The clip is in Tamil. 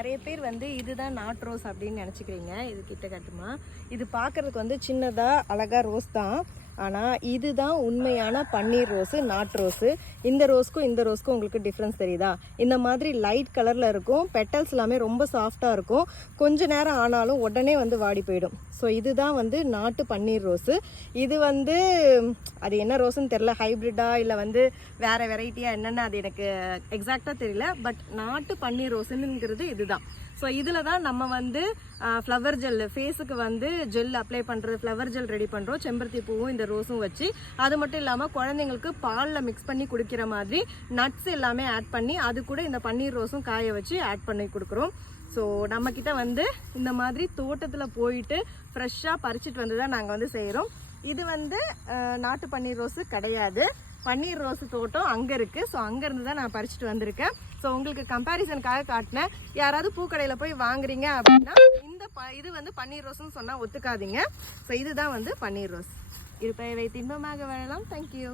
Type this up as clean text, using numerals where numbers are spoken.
நிறைய பேர் வந்து இதுதான் நாட் ரோஸ் அப்படின்னு நினச்சிக்கிறீங்க. இது கிட்ட கட்டுமா, இது பார்க்குறதுக்கு வந்து சின்னதாக அழகாக ரோஸ் தான். ஆனால் இதுதான் உண்மையான பன்னீர் ரோஸு, நாட் ரோஸு. இந்த ரோஸ்க்கும் இந்த ரோஸ்க்கும் உங்களுக்கு டிஃப்ரென்ஸ் தெரியுதா? இந்த மாதிரி லைட் கலரில் இருக்கும், பெட்டல்ஸ் எல்லாமே ரொம்ப சாஃப்டாக இருக்கும். கொஞ்ச நேரம் ஆனாலும் உடனே வந்து வாடி போயிடும். ஸோ இதுதான் வந்து நாட்டு பன்னீர் ரோஸு. இது வந்து அது என்ன ரோஸுன்னு தெரில, ஹைப்ரிட்டா இல்லை வந்து வேறு வெரைட்டியாக என்னென்னு அது எனக்கு எக்ஸாக்டாக தெரியல. பட் நாட்டு பன்னீர் ரோஸுங்கிறது இதுதான். ஸோ இதில் தான் நம்ம வந்து ஃப்ளவர் ஜெல், ஃபேஸுக்கு வந்து ஜெல் அப்ளை பண்ணுறது, ஃப்ளவர் ஜெல் ரெடி பண்ணுறோம். செம்பருத்தி பூவும் இந்த ரோஸும் வச்சு, அது மட்டும் இல்லாமல் குழந்தைங்களுக்கு பாலில் மிக்ஸ் பண்ணி குடிக்கிற மாதிரி நட்ஸ் எல்லாமே ஆட் பண்ணி அது கூட இந்த பன்னீர் ரோஸும் காய வச்சு ஆட் பண்ணி கொடுக்குறோம். ஸோ நம்மக்கிட்ட வந்து இந்த மாதிரி தோட்டத்தில் போயிட்டு ஃப்ரெஷ்ஷாக பறிச்சுட்டு வந்து தான் நாங்கள் வந்து செய்கிறோம். இது வந்து நாட்டு பன்னீர் ரோஸு கிடையாது, பன்னீர் ரோஸு தோட்டம் அங்கே இருக்குது. ஸோ அங்கேருந்து தான் நான் பறிச்சுட்டு வந்திருக்கேன். ஸோ உங்களுக்கு கம்பேரிசனுக்காக காட்டினேன். யாராவது பூக்கடையில் போய் வாங்குறீங்க அப்படின்னா இது வந்து பன்னீர் ரோஸ்ன்னு சொன்னால் ஒத்துக்காதீங்க. ஸோ இதுதான் வந்து பன்னீர் ரோஸ். இருப்பை வைத்து இன்பமாக வாழலாம். தேங்க்யூ.